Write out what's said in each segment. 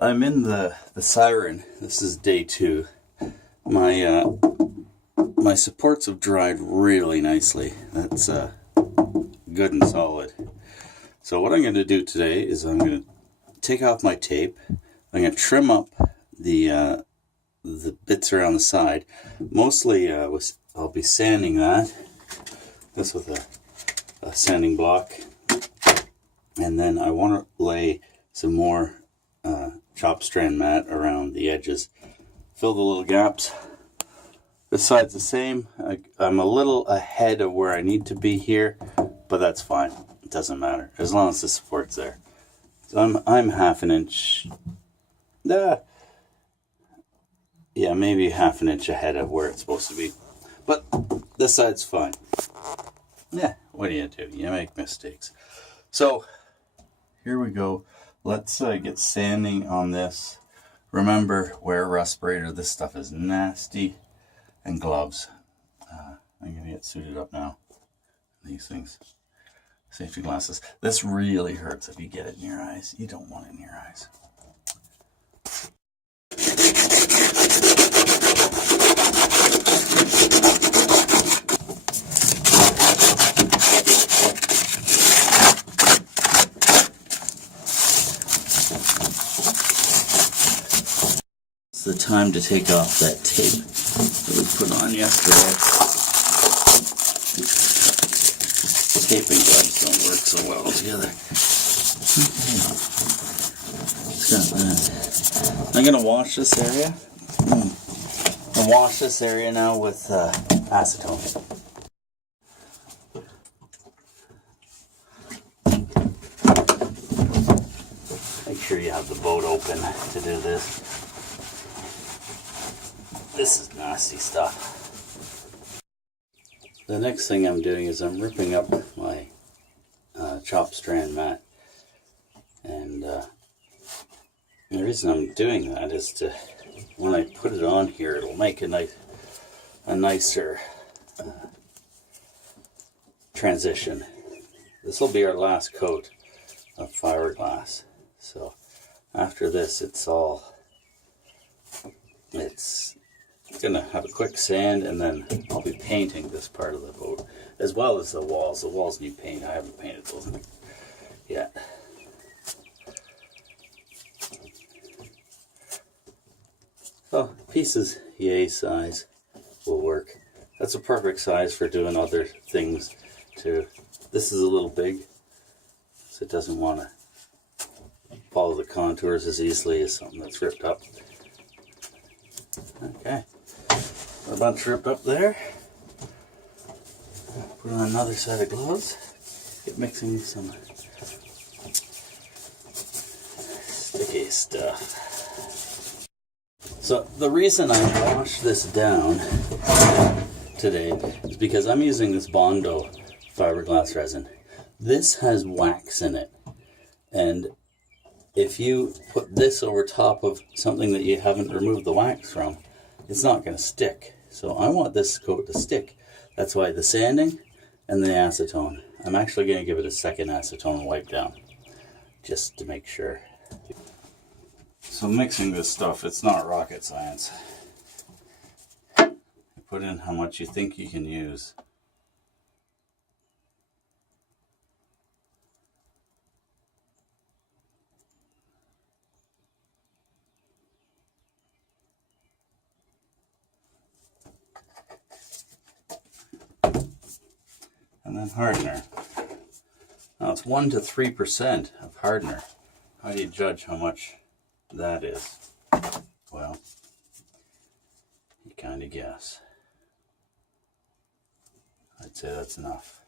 I'm in the Siren. This is day 2. My supports have dried really nicely. That's good and solid. So what I'm going to do today is I'm going to take off my tape. I'm going to trim up the bits around the side. Mostly I'll be sanding this with a sanding block. And then I want to lay some more chop strand mat around the edges. Fill the little gaps. This side's the same. I'm a little ahead of where I need to be here, but that's fine. It doesn't matter as long as the support's there. So I'm half an inch. Yeah, maybe half an inch ahead of where it's supposed to be. But this side's fine. Yeah, what do? You make mistakes. So here we go. Let's get sanding on this. Remember, wear a respirator. This stuff is nasty. And gloves. I'm going to get suited up now. These things. Safety glasses. This really hurts if you get it in your eyes. You don't want it in your eyes. It's the time to take off that tape that we put on yesterday. Tape and gloves don't work so well together. I'm going to wash this area. I'll wash this area now with acetone. Make sure you have the boat open to do this. This is nasty stuff. The next thing I'm doing is I'm ripping up my chop strand mat. And the reason I'm doing that is to, when I put it on here, it'll make a nicer transition. This will be our last coat of fiberglass. So after this, it's gonna have a quick sand, and then I'll be painting this part of the boat as well as the walls. The walls need paint. I haven't painted those yet. So pieces yay size will work. That's a perfect size for doing other things too. This is a little big, so it doesn't want to follow the contours as easily as something that's ripped up. Okay. A bunch ripped up there. Put on another set of gloves. Get mixing some sticky stuff. So the reason I washed this down today is because I'm using this Bondo fiberglass resin. This has wax in it, and if you put this over top of something that you haven't removed the wax from, it's not going to stick. So I want this coat to stick. That's why the sanding and the acetone. I'm actually going to give it a second acetone wipe down, just to make sure. So mixing this stuff, it's not rocket science. You put in how much you think you can use. And then hardener. Now it's 1 to 3% of hardener. How do you judge how much that is? Well, you kind of guess. I'd say that's enough.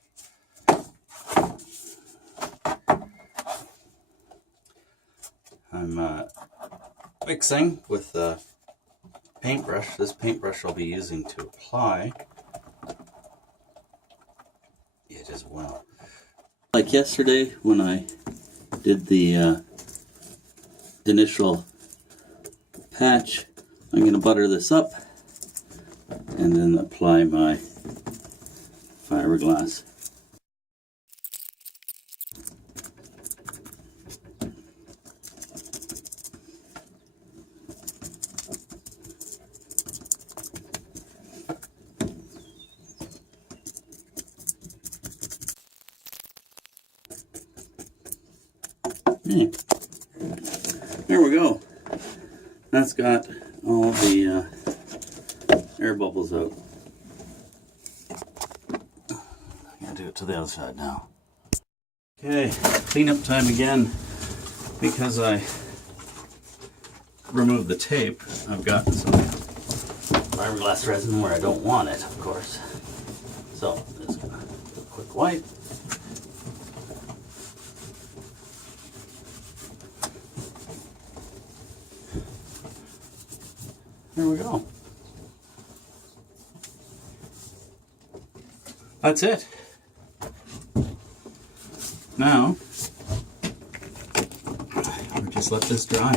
I'm mixing with a paintbrush. This paintbrush I'll be using to apply it as well. Like yesterday when I did the initial patch, I'm going to butter this up and then apply my fiberglass. Yeah. There we go. That's got all the air bubbles out. I'm gonna do it to the other side now. Okay, cleanup time again. Because I removed the tape, I've got some fiberglass resin where I don't want it, of course. So I'm just gonna do a quick wipe. There we go. That's it. Now, I'll just let this dry.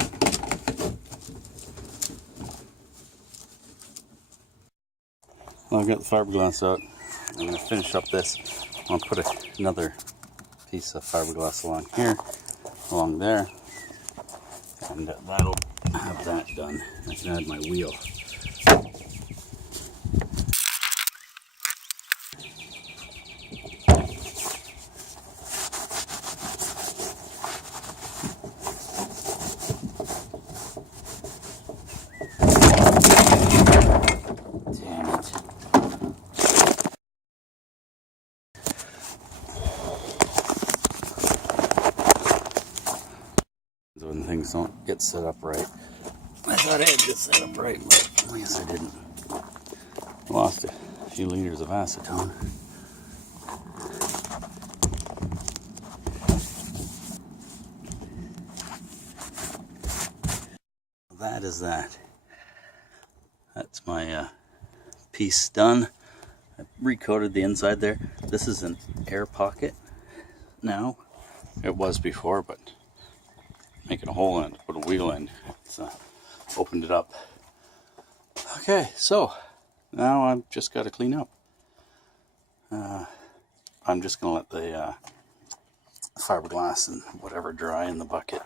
Well, I've got the fiberglass out. I'm going to finish up this. I'll put another piece of fiberglass along here, along there, and that'll have that done. I can add my wheel. When things don't get set up right. I thought I had this set up right, but I guess I didn't. Lost a few liters of acetone. That is that. That's my piece done. I recoated the inside there. This is an air pocket now. It was before, but making a hole in it to put a wheel in. It's opened it up. Okay, so now I've just got to clean up. I'm just going to let the fiberglass and whatever dry in the bucket.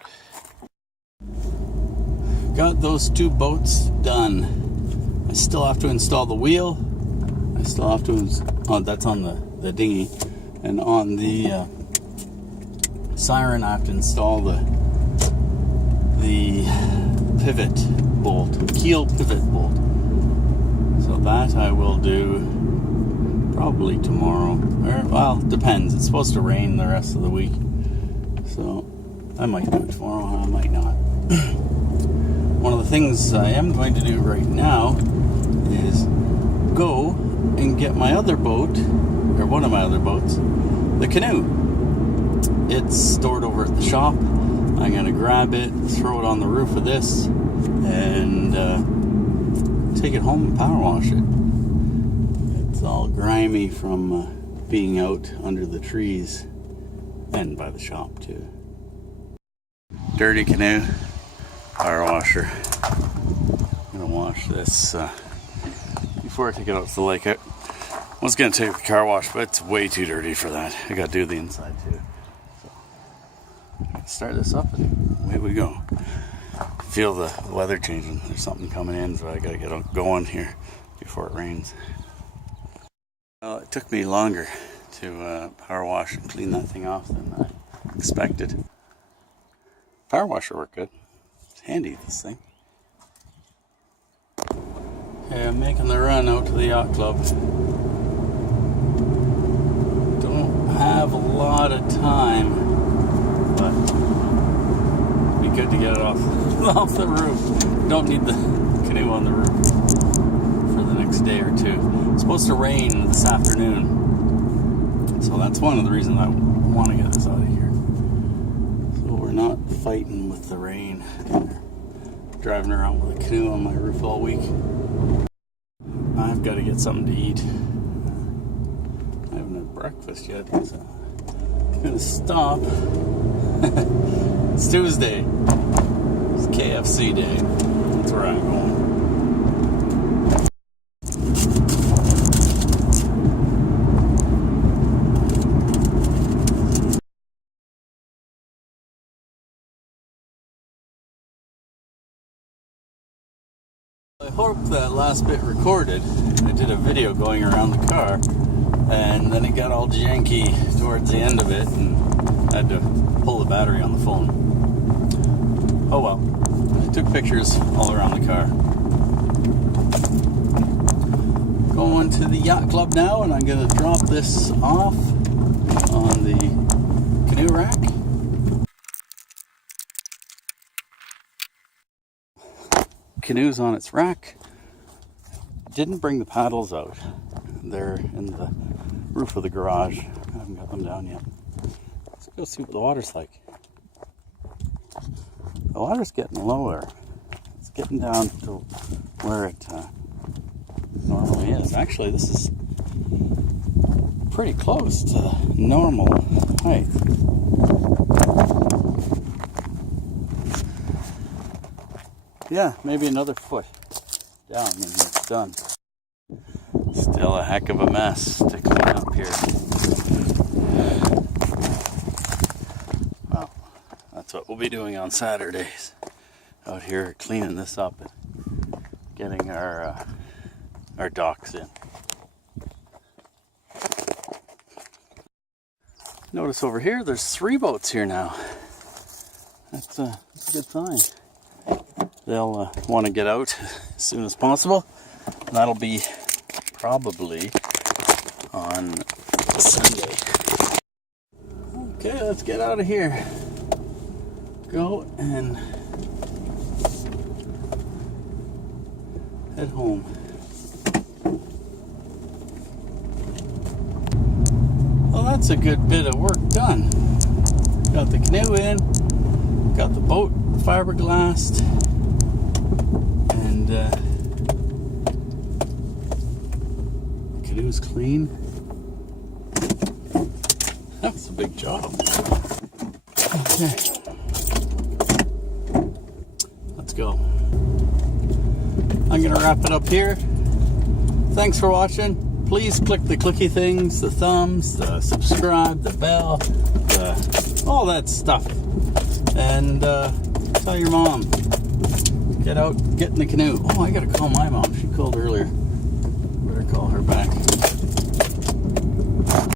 Got those two boats done. I still have to install the wheel. I still have to that's on the dinghy. And on the Siren I have to install the pivot bolt, keel pivot bolt. So that I will do probably tomorrow. Or, well, depends. It's supposed to rain the rest of the week. So I might do it tomorrow, I might not. One of the things I am going to do right now is go and get my other boat, or one of my other boats, the Canoe. It's stored over at the shop. I'm going to grab it, throw it on the roof of this, and take it home and power wash it. It's all grimy from being out under the trees and by the shop too. Dirty Canoe, power washer. I'm going to wash this before I take it out to the lake. I was going to take the car wash, but it's way too dirty for that. I got to do the inside too. Start this up and away we go. Feel the weather changing. There's something coming in, so I gotta get going here before it rains. Well, it took me longer to power wash and clean that thing off than I expected. Power washer worked good. It's handy, this thing. Okay, I'm making the run out to the yacht club. Don't have a lot of time, but it'd be good to get it off the roof. Don't need the canoe on the roof for the next day or two. It's supposed to rain this afternoon, so that's one of the reasons I want to get this out of here. So we're not fighting with the rain. Driving around with a canoe on my roof all week. I've got to get something to eat. I haven't had breakfast yet, so I'm gonna stop. It's Tuesday. It's KFC day. That's where I'm going. I hope that last bit recorded. I did a video going around the car, and then it got all janky towards the end of it, and I had to pull the battery on the phone. Oh well. I took pictures all around the car. Going to the yacht club now, and I'm going to drop this off on the canoe rack. Canoe's on its rack. Didn't bring the paddles out. They're in the roof of the garage. I haven't got them down yet. Let's go see what the water's like. The water's getting lower. It's getting down to where it normally is. Actually, this is pretty close to normal height. Yeah, maybe another foot down and it's done. Still a heck of a mess to clean up here. Well, that's what we'll be doing on Saturdays. Out here cleaning this up and getting our docks in. Notice over here, there's 3 boats here now. That's a good sign. They'll want to get out as soon as possible. And that'll be probably on Sunday. Okay, let's get out of here. Go and head home. Well, that's a good bit of work done. Got the canoe in, got the boat fiberglassed, and the canoe's clean. That was a big job. Okay. Let's go. I'm going to wrap it up here. Thanks for watching. Please click the clicky things, the thumbs, the subscribe, the bell, all that stuff. And tell your mom. Get out, get in the canoe. Oh, I got to call my mom. She called earlier. Better call her back.